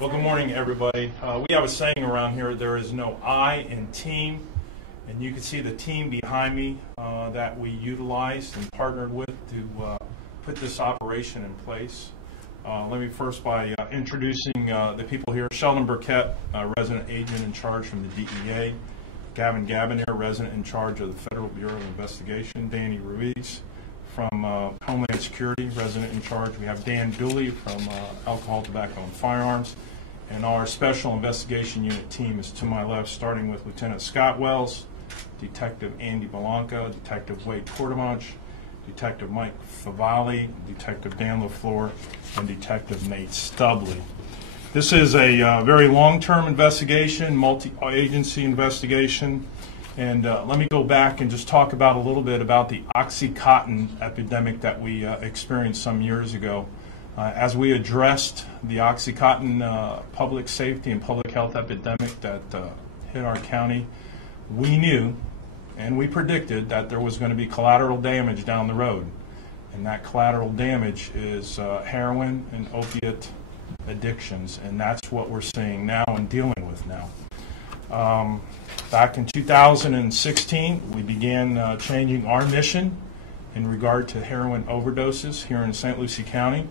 Well, good morning, everybody. We have a saying around here, there is no I in team, and you can see the team behind me that we utilized and partnered with to put this operation in place. Let me first by introducing the people here. Sheldon Burkett, resident agent in charge from the DEA. Gavin Gabinier, resident in charge of the Federal Bureau of Investigation. Danny Ruiz from Homeland Security, resident in charge. We have Dan Dooley from Alcohol, Tobacco, and Firearms. And our Special Investigation Unit team is to my left, starting with Lieutenant Scott Wells, Detective Andy Belanca, Detective Wade Portamonch, Detective Mike Favalli, Detective Dan LaFleur, and Detective Nate Stubley. This is a very long-term investigation, multi-agency investigation. And let me go back and just talk about a little bit about the OxyContin epidemic that we experienced some years ago. As we addressed the OxyContin public safety and public health epidemic that hit our county, we knew and we predicted that there was going to be collateral damage down the road. And that collateral damage is heroin and opiate addictions, and that's what we're seeing now and dealing with now. Back in 2016, we began changing our mission in regard to heroin overdoses here in St. Lucie County.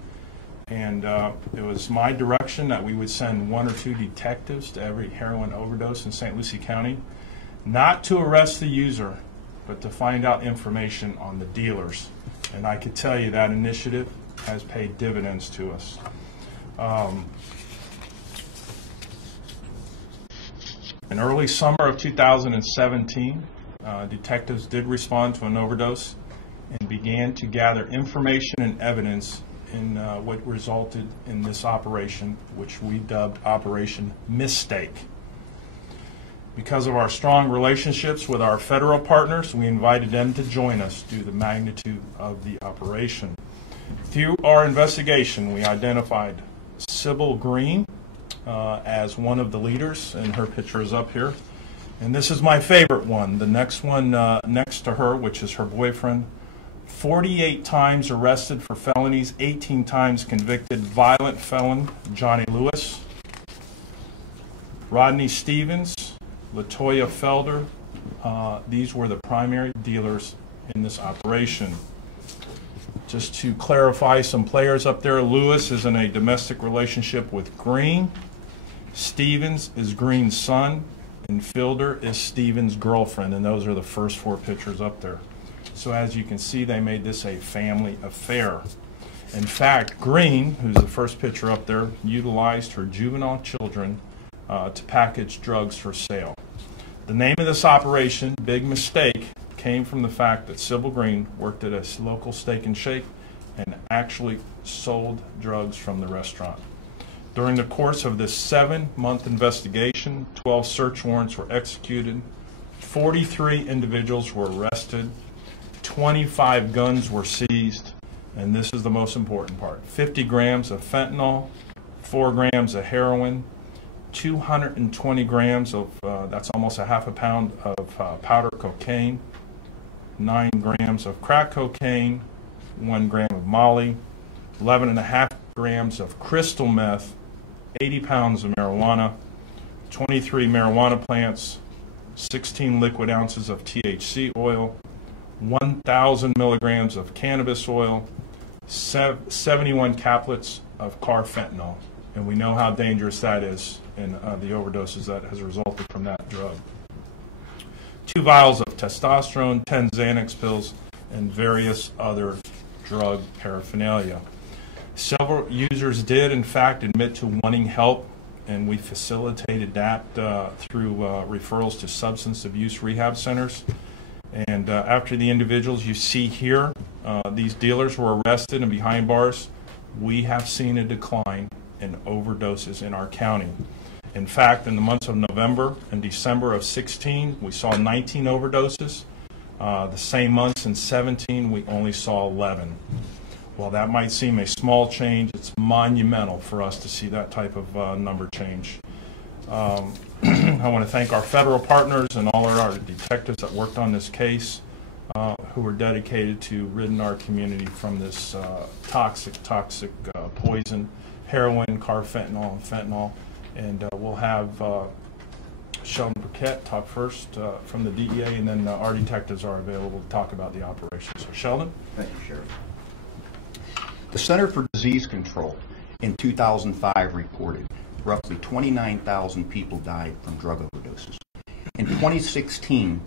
And it was my direction that we would send 1 or 2 detectives to every heroin overdose in St. Lucie County, not to arrest the user, but to find out information on the dealers. And I could tell you that initiative has paid dividends to us. In early summer of 2017, detectives did respond to an overdose and began to gather information and evidence in what resulted in this operation, which we dubbed Operation Mistake. Because of our strong relationships with our federal partners, we invited them to join us due to the magnitude of the operation. Through our investigation, we identified Sybil Green as one of the leaders, and her picture is up here. And this is my favorite one, the next one next to her, which is her boyfriend. 48 times arrested for felonies, 18 times convicted violent felon, Johnny Lewis. Rodney Stevens, Latoya Felder, these were the primary dealers in this operation. Just to clarify some players up there, Lewis is in a domestic relationship with Green. Stevens is Green's son, and Fielder is Stevens' girlfriend, and those are the first 4 pictures up there. So as you can see, they made this a family affair. In fact, Green, who's the first picture up there, utilized her juvenile children to package drugs for sale. The name of this operation, Big Mistake, came from the fact that Sybil Green worked at a local Steak and Shake and actually sold drugs from the restaurant. During the course of this 7-month investigation, 12 search warrants were executed, 43 individuals were arrested, 25 guns were seized, and this is the most important part, 50 grams of fentanyl, 4 grams of heroin, 220 grams of, that's almost a half a pound of powder cocaine, 9 grams of crack cocaine, 1 gram of Molly, 11.5 grams of crystal meth, 80 pounds of marijuana, 23 marijuana plants, 16 liquid ounces of THC oil, 1,000 milligrams of cannabis oil, 71 caplets of carfentanil. And we know how dangerous that is in the overdoses that has resulted from that drug. 2 vials of testosterone, 10 Xanax pills, and various other drug paraphernalia. Several users did, in fact, admit to wanting help, and we facilitated that through referrals to substance abuse rehab centers. And after the individuals you see here, these dealers were arrested and behind bars, we have seen a decline in overdoses in our county. In fact, in the months of November and December of 16, we saw 19 overdoses. The same months in 17, we only saw 11. While that might seem a small change, it's monumental for us to see that type of number change. I want to thank our federal partners and all of our detectives that worked on this case, who were dedicated to ridding our community from this toxic poison heroin, carfentanil, and fentanyl. And we'll have Sheldon Burkett talk first from the DEA, and then our detectives are available to talk about the operation. So Sheldon? Thank you, Sheriff. The Center for Disease Control in 2005 reported roughly 29,000 people died from drug overdoses. In 2016,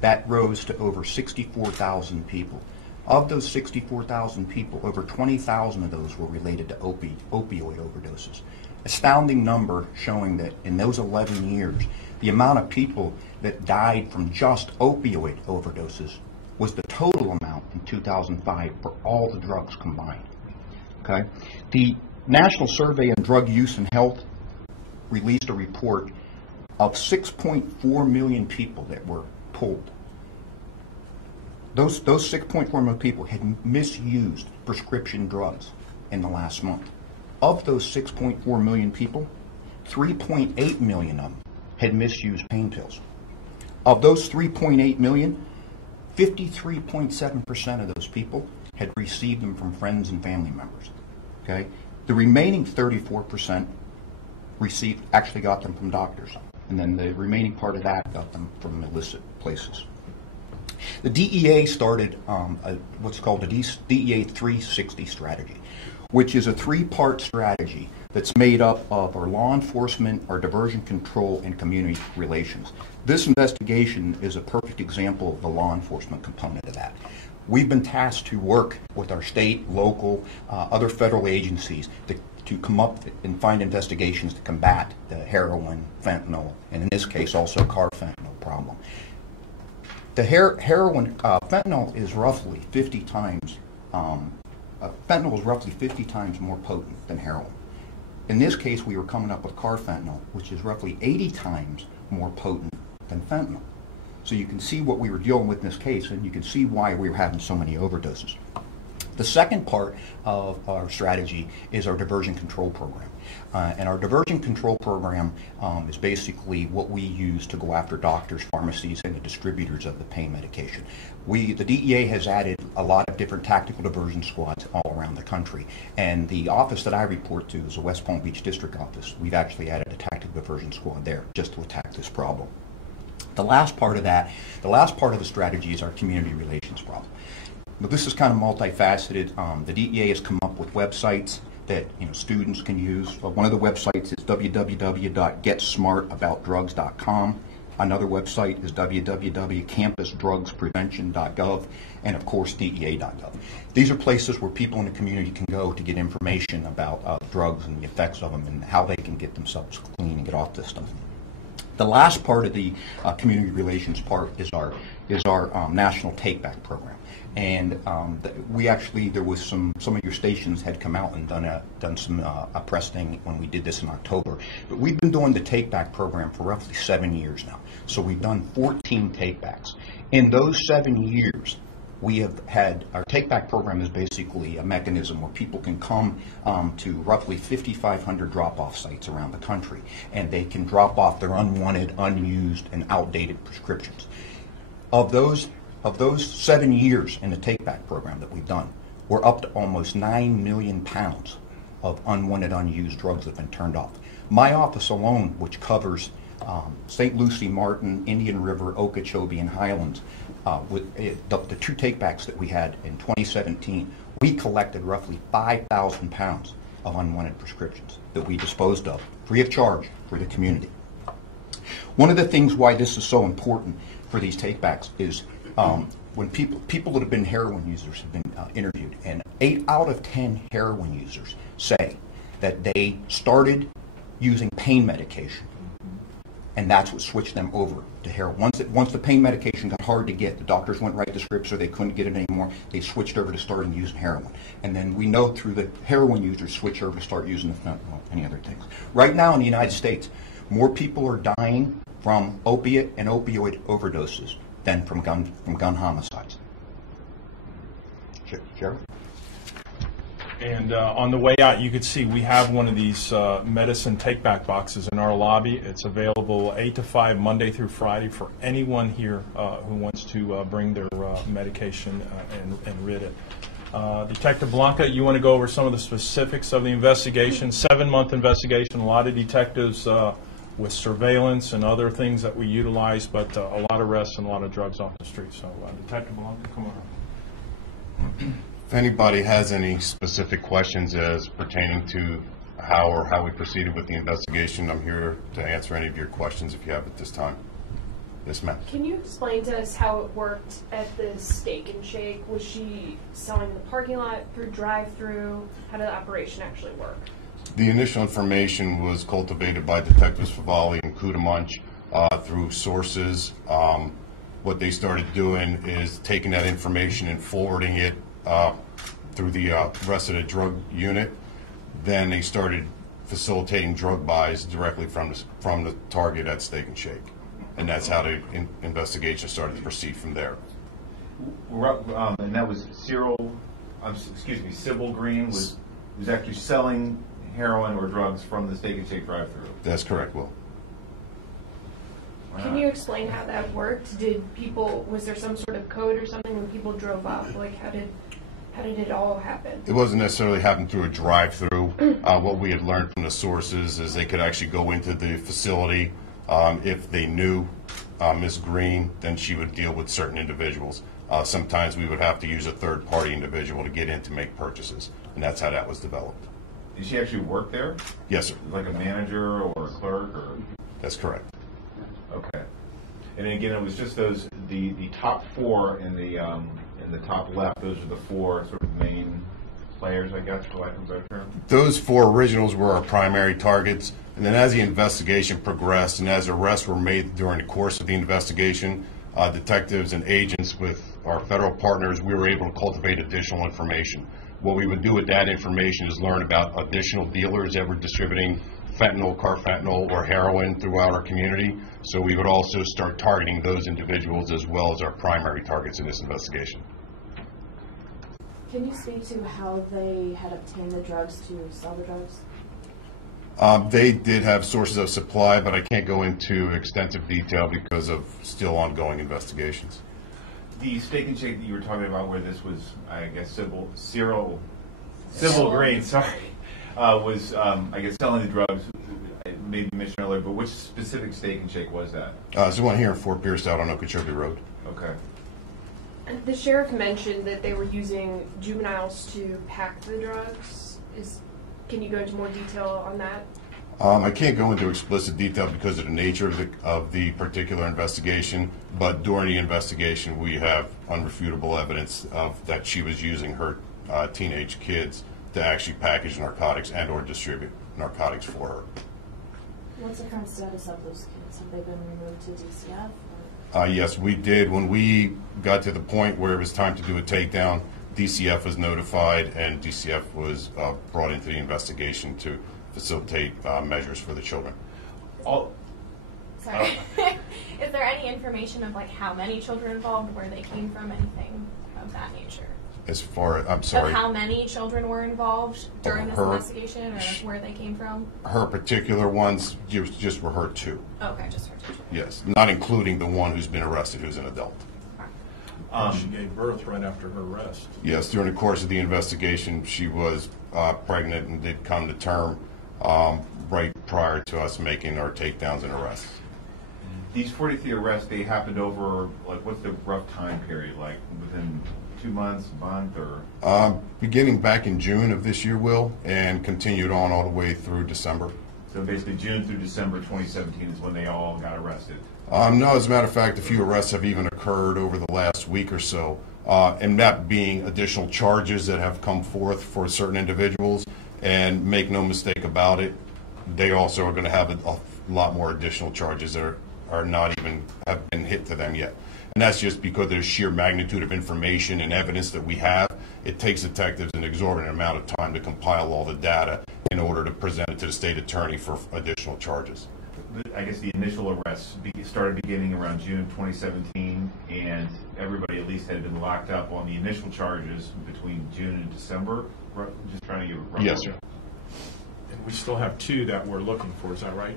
that rose to over 64,000 people. Of those 64,000 people, over 20,000 of those were related to opioid overdoses. Astounding number showing that in those 11 years, the amount of people that died from just opioid overdoses was the total amount in 2005 for all the drugs combined. Okay? The National Survey on Drug Use and Health released a report of 6.4 million people that were pulled. Those 6.4 million people had misused prescription drugs in the last month. Of those 6.4 million people, 3.8 million of them had misused pain pills. Of those 3.8 million, 53.7% of those people had received them from friends and family members. Okay? The remaining 34% actually got them from doctors, and then the remaining part of that got them from illicit places. The DEA started what's called a DEA 360 strategy, which is a three-part strategy that's made up of our law enforcement, our diversion control, and community relations. This investigation is a perfect example of the law enforcement component of that. We've been tasked to work with our state, local, other federal agencies to come up and find investigations to combat the heroin, fentanyl, and in this case also carfentanil problem. The fentanyl is roughly 50 times more potent than heroin. In this case, we were coming up with carfentanil, which is roughly 80 times more potent than fentanyl. So you can see what we were dealing with in this case, and you can see why we were having so many overdoses. The second part of our strategy is our diversion control program. And our diversion control program is basically what we use to go after doctors, pharmacies, and the distributors of the pain medication. The DEA has added a lot of different tactical diversion squads all around the country. And the office that I report to is the West Palm Beach District Office. We've actually added a tactical diversion squad there just to attack this problem. The last part of the strategy is our community relations problem. But this is kind of multifaceted. The DEA has come up with websites that students can use. One of the websites is www.getsmartaboutdrugs.com. Another website is www.campusdrugsprevention.gov, and of course DEA.gov. These are places where people in the community can go to get information about drugs and the effects of them and how they can get themselves clean and get off this stuff. The last part of the community relations part is our national take-back program. And there was some of your stations had come out and done some press thing when we did this in October. But we've been doing the take-back program for roughly 7 years now. So we've done 14 take-backs. In those 7 years, we have had, our take-back program is basically a mechanism where people can come to roughly 5,500 drop-off sites around the country, and they can drop off their unwanted, unused, and outdated prescriptions. Of those 7 years in the take-back program that we've done, we're up to almost 9 million pounds of unwanted, unused drugs that have been turned off. My office alone, which covers St. Lucie, Martin, Indian River, Okeechobee, and Highlands, with the two take-backs that we had in 2017, we collected roughly 5,000 pounds of unwanted prescriptions that we disposed of free of charge for the community. One of the things why this is so important for these take-backs is when people that have been heroin users have been interviewed, and 8 out of 10 heroin users say that they started using pain medication, and that's what switched them over to heroin. Once the pain medication got hard to get, the doctors wouldn't write the scripts or they couldn't get it anymore, they switched over to starting using heroin. And then we know through the heroin users switch over to start using the fentanyl and other things. Right now in the United States, more people are dying from opiate and opioid overdoses than from gun homicides. Sheriff? And on the way out, you could see we have one of these medicine take-back boxes in our lobby. It's available 8 to 5, Monday through Friday, for anyone here who wants to bring their medication and rid it. Detective Blanca, you want to go over some of the specifics of the investigation? 7-month investigation, a lot of detectives with surveillance and other things that we utilize, but a lot of arrests and a lot of drugs off the street. So Detective Blanca, come on. If anybody has any specific questions as pertaining to how we proceeded with the investigation, I'm here to answer any of your questions if you have at this time. Yes, ma'am. Can you explain to us how it worked at the Steak and Shake? Was she selling in the parking lot, through drive-through? How did the operation actually work? The initial information was cultivated by Detectives Favali and Kudamunch through sources. What they started doing is taking that information and forwarding it through the rest of the drug unit. Then they started facilitating drug buys directly from the target at Steak and Shake. And that's how the investigation started to proceed from there. And that was Sybil Green was actually selling heroin or drugs from the Steak and Shake drive-thru. That's correct, Will. Can you explain how that worked? Was there some sort of code or something when people drove up? Like, how did it all happen? It wasn't necessarily happening through a drive-through. What we had learned from the sources is they could actually go into the facility. If they knew Ms. Green, then she would deal with certain individuals. Sometimes we would have to use a third-party individual to get in to make purchases, and that's how that was developed. Did she actually work there? Yes, sir. Like a manager or a clerk? Or? That's correct. Okay. And then again, it was just the top four in the top left. Those are the four sort of main players, I guess, for lack of a better term. Those four originals were our primary targets, and then as the investigation progressed and as arrests were made during the course of the investigation, detectives and agents with our federal partners, we were able to cultivate additional information. What we would do with that information is learn about additional dealers that were distributing fentanyl, carfentanil, or heroin throughout our community. So we would also start targeting those individuals as well as our primary targets in this investigation. Can you speak to how they had obtained the drugs to sell the drugs? They did have sources of supply, but I can't go into extensive detail because of still ongoing investigations. The Steak and Shake that you were talking about, where this was, I guess, Sybil Green, was, I guess, selling the drugs. Maybe mentioned earlier, but which specific Steak and Shake was that? It's the one here in Fort Pierce out on Okeechobee Road. Okay. The sheriff mentioned that they were using juveniles to pack the drugs. Can you go into more detail on that? I can't go into explicit detail because of the nature of the particular investigation, but during the investigation we have unrefutable evidence that she was using her teenage kids to actually package narcotics and or distribute narcotics for her. What's the current status of those kids? Have they been removed to DCF? Yes, we did. When we got to the point where it was time to do a takedown, DCF was notified and DCF was brought into the investigation to facilitate measures for the children. Sorry. Is there any information of like how many children involved, where they came from, anything of that nature? As far as, I'm sorry. Of how many children were involved during this investigation, or where they came from? Her particular ones just were her two. Okay, just her two. Yes, not including the one who's been arrested, who's an adult. She gave birth right after her arrest. Yes, during the course of the investigation, she was pregnant and did come to term right prior to us making our takedowns and arrests. These 43 arrests, they happened over, like, what's the rough time period, like within 2 months, a month, or? Beginning back in June of this year, Will, and continued on all the way through December. So basically June through December 2017 is when they all got arrested? No, as a matter of fact, a few arrests have even occurred over the last week or so, and that being additional charges that have come forth for certain individuals. And make no mistake about it, they also are going to have a lot more additional charges that are not even have been hit to them yet. And that's just because of the sheer magnitude of information and evidence that we have. It takes detectives an exorbitant amount of time to compile all the data in order to present it to the state attorney for additional charges. I guess the initial arrests started beginning around June 2017, and everybody at least had been locked up on the initial charges between June and December. Just trying to give a rough. Yes, sir. And we still have 2 that we're looking for, is that right?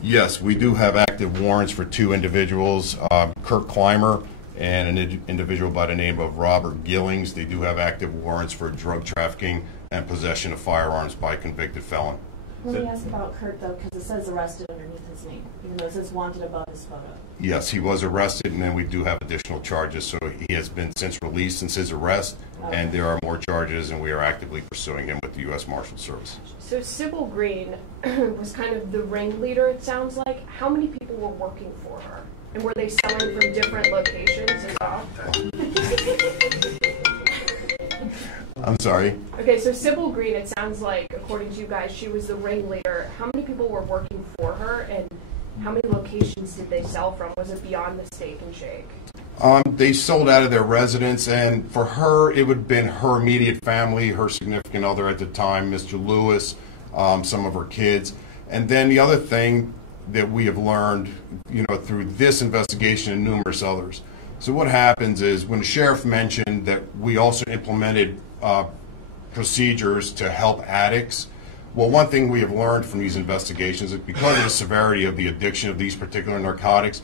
Yes, we do have active warrants for 2 individuals, Kirk Clymer and an individual by the name of Robert Gillings. They do have active warrants for drug trafficking and possession of firearms by a convicted felon. Let me ask about Kurt, though, because it says arrested underneath his name, even though it says wanted above his photo. Yes, he was arrested, and then we do have additional charges. So he has been since released since his arrest, and there are more charges, and we are actively pursuing him with the U.S. Marshal Service. So Sybil Green was kind of the ringleader, it sounds like. How many people were working for her? And were they selling from different locations as well? I'm sorry? Okay, so Sybil Green, it sounds like, according to you guys, she was the ringleader. How many people were working for her, and how many locations did they sell from? Was it beyond the Steak and Shake? They sold out of their residence, and for her, it would have been her immediate family, her significant other at the time, Mr. Lewis, some of her kids. And then the other thing that we have learned, through this investigation and numerous others. So what happens is when the sheriff mentioned that we also implemented procedures to help addicts, well, one thing we have learned from these investigations is because of the severity of the addiction of these particular narcotics,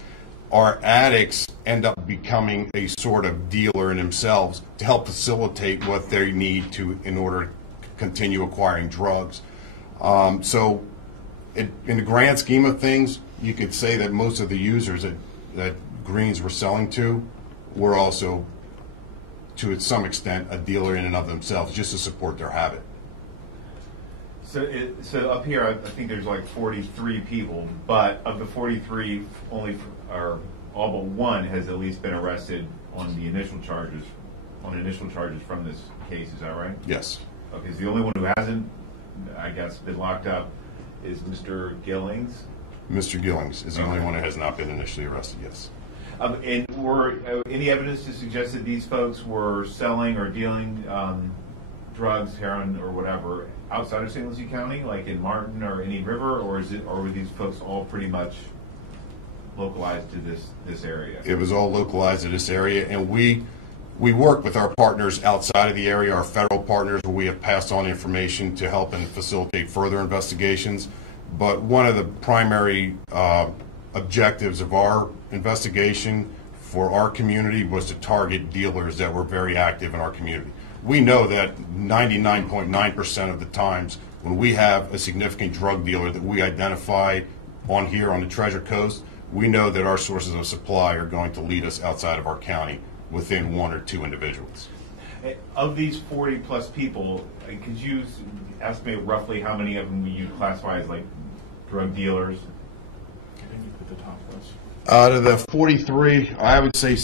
our addicts end up becoming a sort of dealer in themselves to help facilitate what they need to in order to continue acquiring drugs. So in the grand scheme of things, you could say that most of the users that Greens were selling to were also, to some extent, a dealer in and of themselves, just to support their habit. So up here, I think there's like 43 people, but of the 43, all but one has at least been arrested on the initial charges, from this case. Is that right? Yes. Okay. So the only one who hasn't, I guess, been locked up is Mr. Gillings. Mr. Gillings is the only one that has not been initially arrested. Yes. And were any evidence to suggest that these folks were selling or dealing drugs, heroin, or whatever, outside of St. Lucie County, like in Martin or any river, or were these folks all pretty much localized to this area? It was all localized to this area, and we work with our partners outside of the area, our federal partners, where we have passed on information to help and facilitate further investigations. But one of the primary objectives of our investigation for our community was to target dealers that were very active in our community. We know that 99.9% of the times when we have a significant drug dealer that we identify on here on the Treasure Coast, we know that our sources of supply are going to lead us outside of our county within one or two individuals. Of these 40 plus people, could you estimate roughly how many of them you classify as like drug dealers? I think you put the top list. Out of the 43, I would say,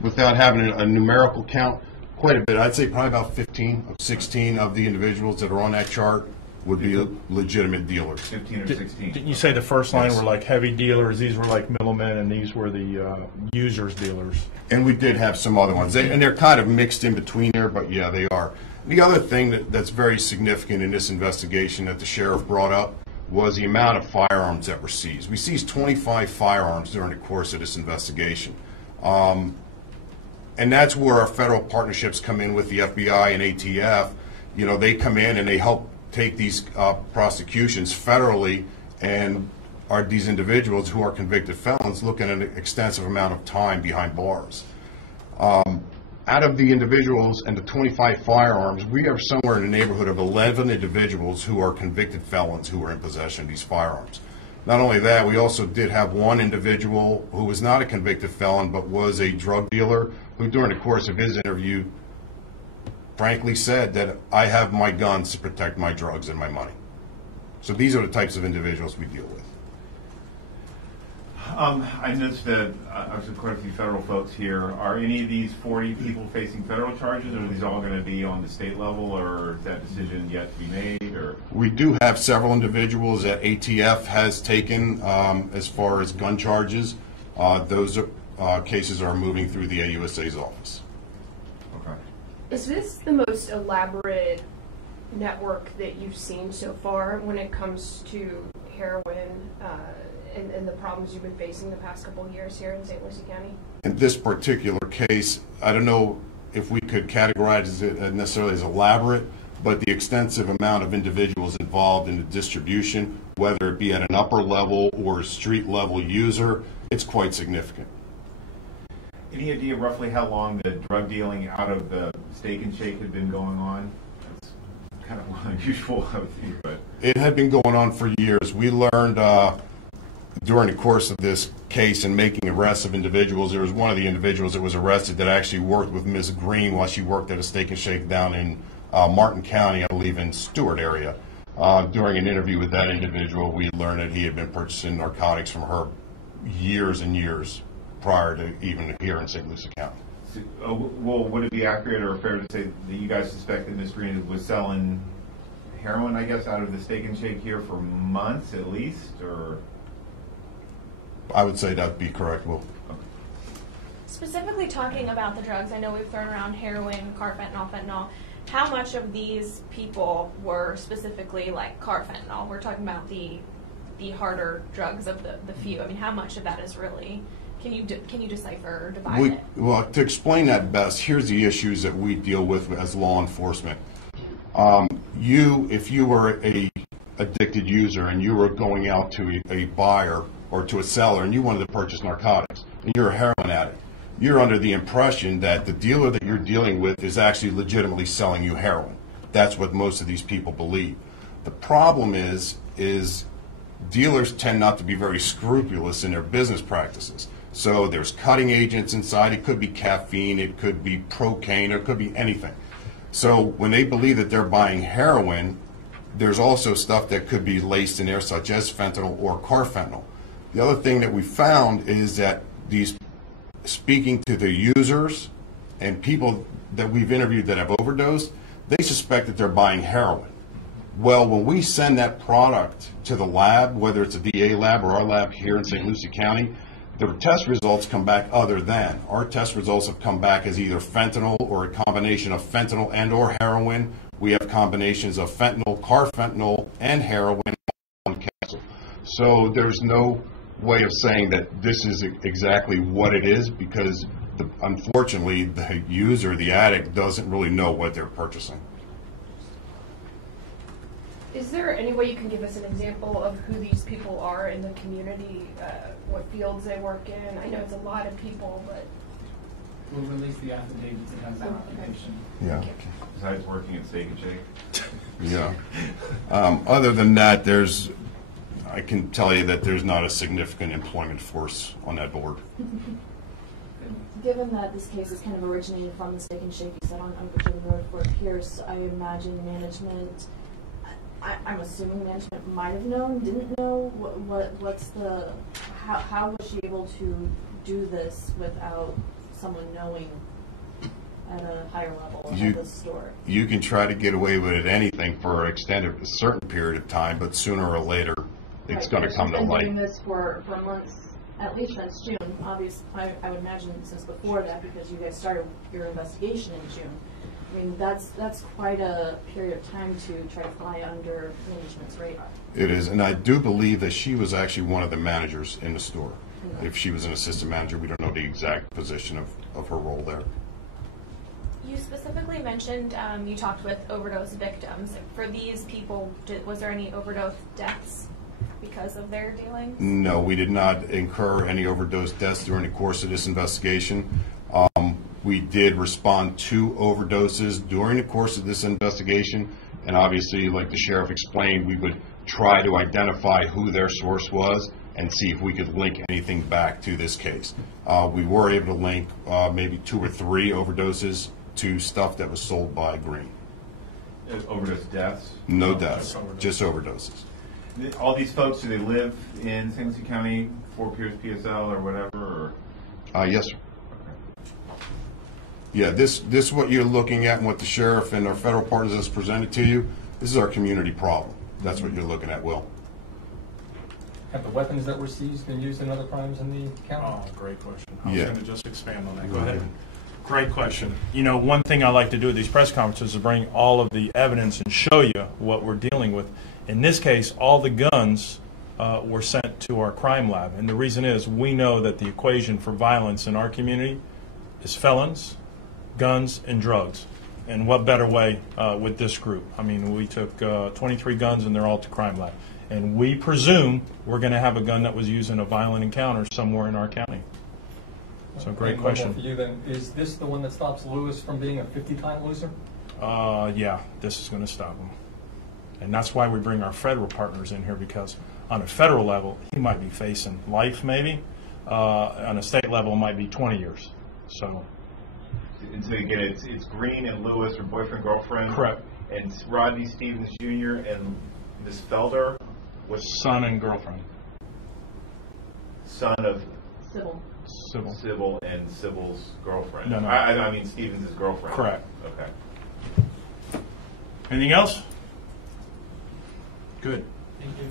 without having a numerical count, quite a bit. I'd say probably about 15 or 16 of the individuals that are on that chart would be legitimate dealers. 15 or 16. Didn't you say the first line Yes. were like heavy dealers, these were like middlemen, and these were the users dealers? And we did have some other ones. And they're kind of mixed in between there, but yeah, they are. The other thing that's very significant in this investigation that the sheriff brought up was the amount of firearms that were seized. We seized 25 firearms during the course of this investigation. And that's where our federal partnerships come in with the FBI and ATF. They come in and they help take these prosecutions federally, and are these individuals who are convicted felons looking at an extensive amount of time behind bars. Out of the individuals and the 25 firearms, we are somewhere in the neighborhood of 11 individuals who are convicted felons who are in possession of these firearms. Not only that, we also did have one individual who was not a convicted felon but was a drug dealer who during the course of his interview frankly said that I have my guns to protect my drugs and my money. So these are the types of individuals we deal with. I noticed that obviously quite a few federal folks here. Are any of these 40 people facing federal charges, or are these all going to be on the state level, or is that decision yet to be made? Or we do have several individuals that ATF has taken as far as gun charges. Those cases are moving through the AUSA's office. Okay. Is this the most elaborate network that you've seen so far when it comes to heroin and the problems you've been facing the past couple of years here in St. Lucie County? In this particular case, I don't know if we could categorize it necessarily as elaborate, but the extensive amount of individuals involved in the distribution, whether it be at an upper level or a street level user, it's quite significant. Any idea roughly how long the drug dealing out of the Steak and Shake had been going on? That's kind of unusual, I would think, but It had been going on for years. We learned during the course of this case and making arrests of individuals, there was one of the individuals that was arrested that actually worked with Ms. Green while she worked at a Steak and Shake down in Martin County, I believe in Stewart area. During an interview with that individual, we learned that he had been purchasing narcotics from her years and years prior to even here in St. Lucie County. so, well, would it be accurate or fair to say that you guys suspect that Ms. Green was selling heroin, I guess, out of the Steak and Shake here for months at least, or? I would say that would be correct, Will. Specifically talking about the drugs, I know we've thrown around heroin, carfentanil, fentanyl. How much of these people were specifically like carfentanil? We're talking about the harder drugs of the few. I mean, how much of that is really? Can you decipher or divide it? Well, to explain that best, here's the issues that we deal with as law enforcement. If you were a addicted user and you were going out to a buyer or to a seller and you wanted to purchase narcotics and you're a heroin addict, you're under the impression that the dealer that you're dealing with is actually legitimately selling you heroin. That's what most of these people believe. The problem is dealers tend not to be very scrupulous in their business practices. So there's cutting agents inside. It could be caffeine, it could be procaine, or it could be anything. So when they believe that they're buying heroin, there's also stuff that could be laced in there, such as fentanyl or carfentanil. The other thing that we found is that speaking to the users and people that we've interviewed that have overdosed, they suspect that they're buying heroin. Well, when we send that product to the lab, whether it's a DA lab or our lab here in St. Lucie County, the test results come back other than. Our test results have come back as either fentanyl or a combination of fentanyl and or heroin. We have combinations of fentanyl, carfentanil, and heroin on capsule. So there's no way of saying that this is exactly what it is because unfortunately the user, the addict, doesn't really know what they're purchasing. Is there any way you can give us an example of who these people are in the community, what fields they work in? I know it's a lot of people, but... We'll release the affidavits that has that information. Yeah. Besides working at Steak and Shake? Yeah. Other than that, I can tell you that there's not a significant employment force on that board. Given that this case is kind of originating from the Steak and Shake you said on Virginia Road Fort Pierce, I imagine management, I'm assuming management might have known, didn't know. How was she able to do this without someone knowing at a higher level at the store? You can try to get away with anything for a certain period of time, but sooner or later it's going to come to light. She's been doing this for months, at least since June. Obviously, I would imagine since before that, because you guys started your investigation in June. I mean, that's quite a period of time to try to fly under management's radar. It is, and I do believe that she was actually one of the managers in the store. Mm-hmm. If she was an assistant manager, we don't know the exact position of her role there. You specifically mentioned you talked with overdose victims. For these people, was there any overdose deaths because of their dealings? No, we did not incur any overdose deaths during the course of this investigation. We did respond to overdoses during the course of this investigation, and obviously, like the sheriff explained, we would try to identify who their source was and see if we could link anything back to this case. We were able to link maybe 2 or 3 overdoses to stuff that was sold by Green. Overdose deaths? No deaths, just overdoses. All these folks, do they live in St. Lucie County, Fort Pierce, PSL, or whatever? Or? Yes, sir. Yeah, this what you're looking at and what the sheriff and our federal partners has presented to you, this is our community problem. That's what you're looking at, Will. Have the weapons that were seized been used in other crimes in the county? Oh, great question. I was going to just expand on that. Go ahead. Great question. You know, one thing I like to do at these press conferences is bring all of the evidence and show you what we're dealing with. In this case, all the guns were sent to our crime lab. And the reason is we know that the equation for violence in our community is felons, guns, and drugs. And what better way with this group? I mean, we took 23 guns and they're all to crime lab. And we presume we're going to have a gun that was used in a violent encounter somewhere in our county. So great And one more question. for you then. Is this the one that stops Lewis from being a 50-time loser? Yeah, this is going to stop him. And that's why we bring our federal partners in here, because on a federal level, he might be facing life maybe. On a state level, it might be 20 years. So, And so again, it's Green and Lewis are boyfriend, girlfriend. Correct. And Rodney Stevens Jr. and Miss Felder was son and girlfriend. son of Civil. Civil. Sybil and Sybil's girlfriend. No. I mean Stevens' girlfriend. Correct. Okay. Anything else? Good. Thank you.